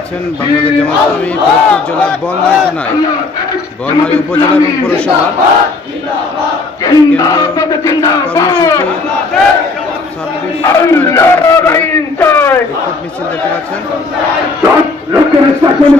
আছেন বাংলাদেশ জামাত ইসলামী ফরিদপুর জেলার বলমারি থানায়। বলমারি উপজেলা এবং পৌরসভা। কর্মসূচি মিছিল দেখতে লোকের শাসন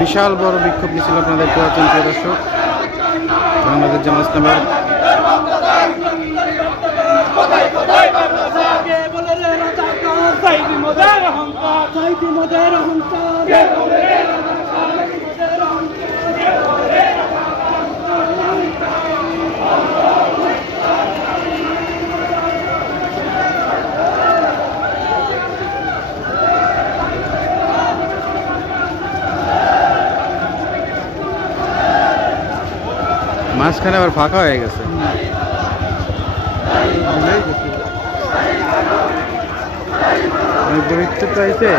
বিশাল বড় বিক্ষোভ মিছিল আপনাদের পাচ্ছেন প্রিয় দর্শক। বাংলাদেশ জামা ইসলামের মোদের অহংকার মাঝখানে আবার ফাঁকা হয়ে গেছে। দরিদ্র চাইছে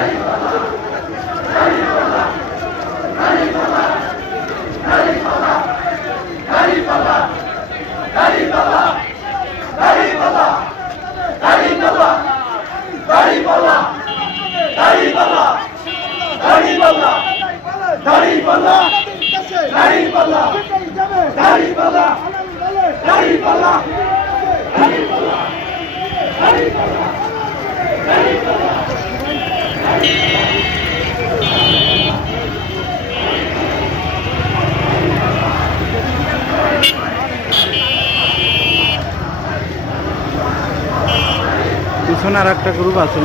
পিছনে আর একটা গ্রুপ আছে